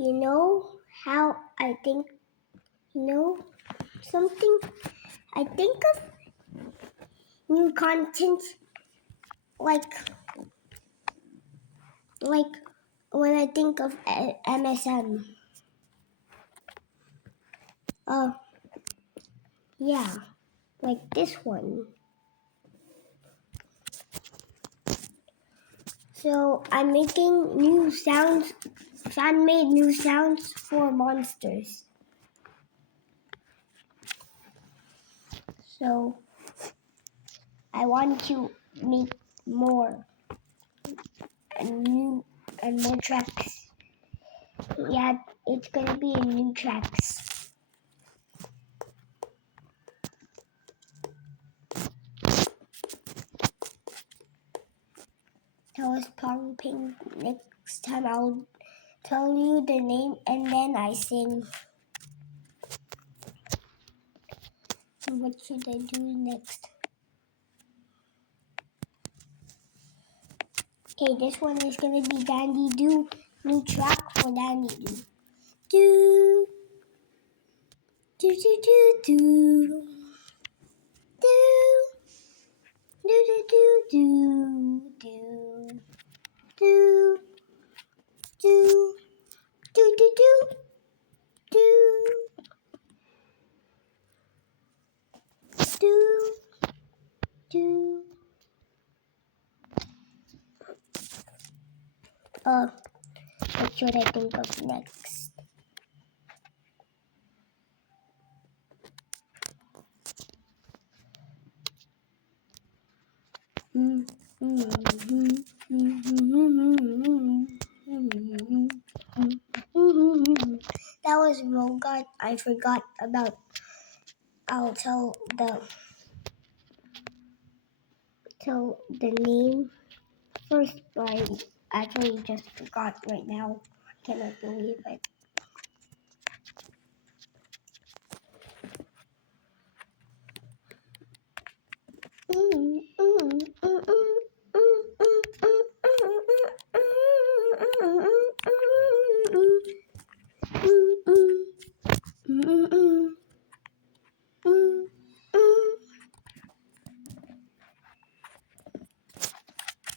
You know how I think, something? I think of new content like like when I think of MSM. Yeah, like this one. So I'm making new sounds, fan-made new sounds for monsters. So I want to make more and new and more tracks. Yeah, it's gonna be in new tracks. Tell us Pong Ping. Next time I'll tell you the name and then I sing. What should I do next? Okay, this one is gonna be Dandy Do. New track for Dandy Do. Do do do do do do do do do do do do do do do do do do. What should I think of next? That was Rogart. I forgot about. I'll tell the name first, but I actually just forgot right now. I cannot believe it.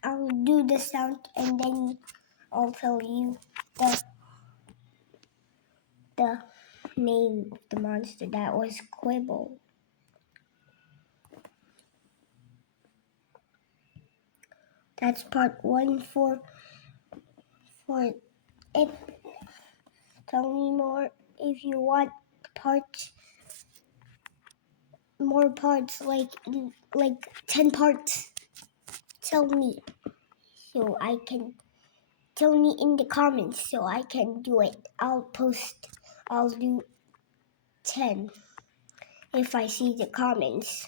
I'll do the sound and then I'll tell you the name of the monster. That was Quibble. That's part 1 for it. Tell me more if you want more parts, like 10 parts. Tell me tell me in the comments so I can do it. I'll do 10 if I see the comments.